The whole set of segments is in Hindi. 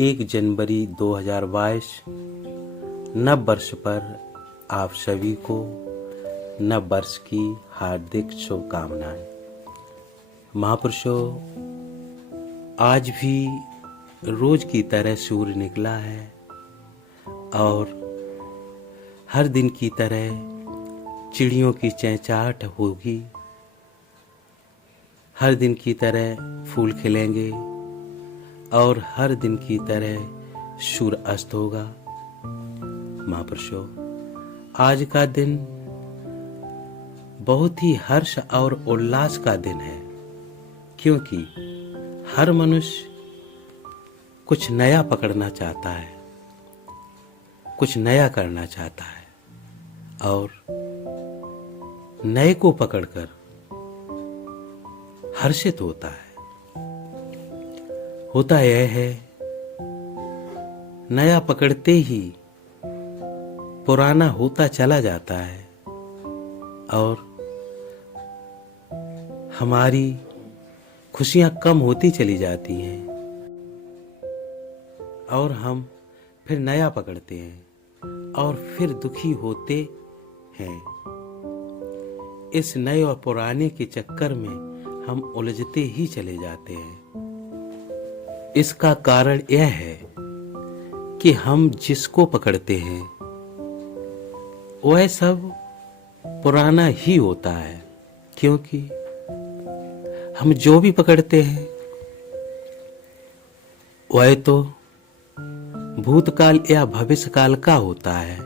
1 जनवरी 2022 नव वर्ष पर आप सभी को नव वर्ष की हार्दिक शुभकामनाएं। महापुरुषों, आज भी रोज की तरह सूर्य निकला है और हर दिन की तरह चिड़ियों की चहचहाट होगी। हर दिन की तरह फूल खिलेंगे और हर दिन की तरह सूर्य अस्त होगा। महापुरुषों, आज का दिन बहुत ही हर्ष और उल्लास का दिन है, क्योंकि हर मनुष्य कुछ नया पकड़ना चाहता है, कुछ नया करना चाहता है और नए को पकड़कर हर्षित होता है। होता यह है, नया पकड़ते ही पुराना होता चला जाता है और हमारी खुशियां कम होती चली जाती हैं और हम फिर नया पकड़ते हैं और फिर दुखी होते हैं। इस नए और पुराने के चक्कर में हम उलझते ही चले जाते हैं। इसका कारण यह है कि हम जिसको पकड़ते हैं वह सब पुराना ही होता है, क्योंकि हम जो भी पकड़ते हैं वह तो भूतकाल या भविष्यकाल का होता है।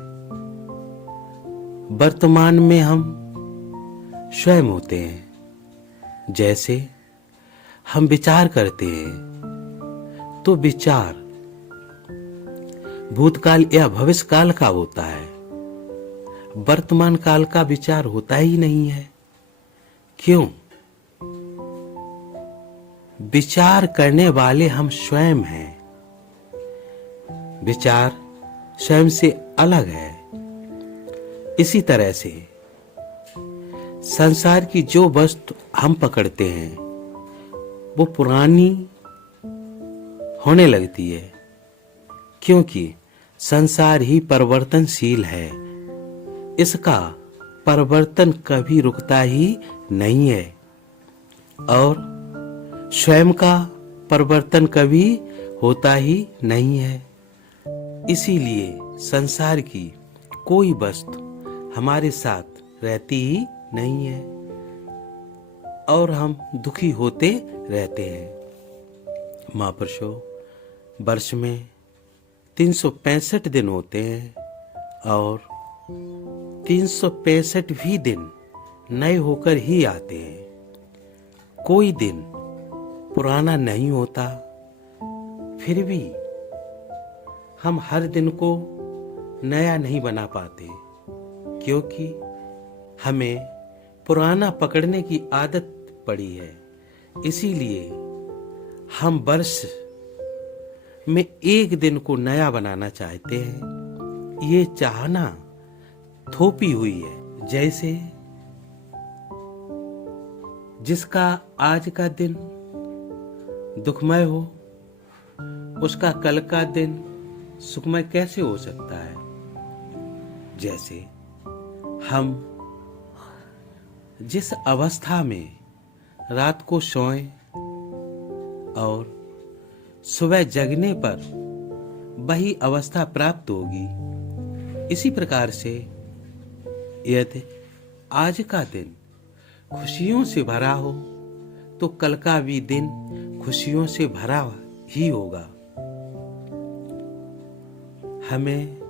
वर्तमान में हम स्वयं होते हैं। जैसे हम विचार करते हैं तो विचार भूतकाल या भविष्यकाल का होता है, वर्तमान काल का विचार होता ही नहीं है। क्यों? विचार करने वाले हम स्वयं हैं। विचार स्वयं से अलग है। इसी तरह से संसार की जो वस्तु हम पकड़ते हैं वो पुरानी होने लगती है, क्योंकि संसार ही परिवर्तनशील है। इसका परिवर्तन कभी रुकता ही नहीं है और स्वयं का परिवर्तन कभी होता ही नहीं है। इसीलिए संसार की कोई वस्तु हमारे साथ रहती ही नहीं है और हम दुखी होते रहते हैं। महापुरुषों, वर्ष में 365 दिन होते हैं और 365 भी दिन नए होकर ही आते हैं। कोई दिन पुराना नहीं होता। फिर भी हम हर दिन को नया नहीं बना पाते, क्योंकि हमें पुराना पकड़ने की आदत पड़ी है। इसीलिए हम वर्ष में एक दिन को नया बनाना चाहते हैं। ये चाहना थोपी हुई है। जैसे जिसका आज का दिन दुखमय हो, उसका कल का दिन सुखमय कैसे हो सकता है? जैसे हम जिस अवस्था में रात को सोएं और सुबह जगने पर वही अवस्था प्राप्त होगी, इसी प्रकार से यदि आज का दिन खुशियों से भरा हो तो कल का भी दिन खुशियों से भरा ही होगा। हमें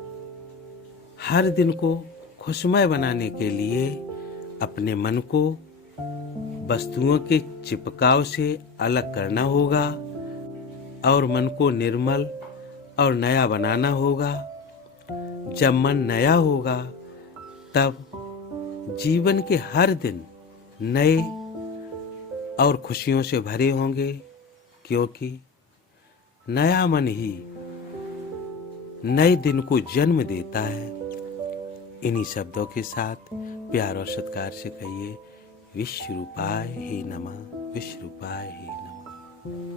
हर दिन को खुशमय बनाने के लिए अपने मन को वस्तुओं के चिपकाव से अलग करना होगा और मन को निर्मल और नया बनाना होगा। जब मन नया होगा तब जीवन के हर दिन नए और खुशियों से भरे होंगे, क्योंकि नया मन ही नए दिन को जन्म देता है। इन्हीं शब्दों के साथ प्यार और सत्कार से कहिए, विश्व रूपाय हे नमः, विश्व रूपाय हे नमः।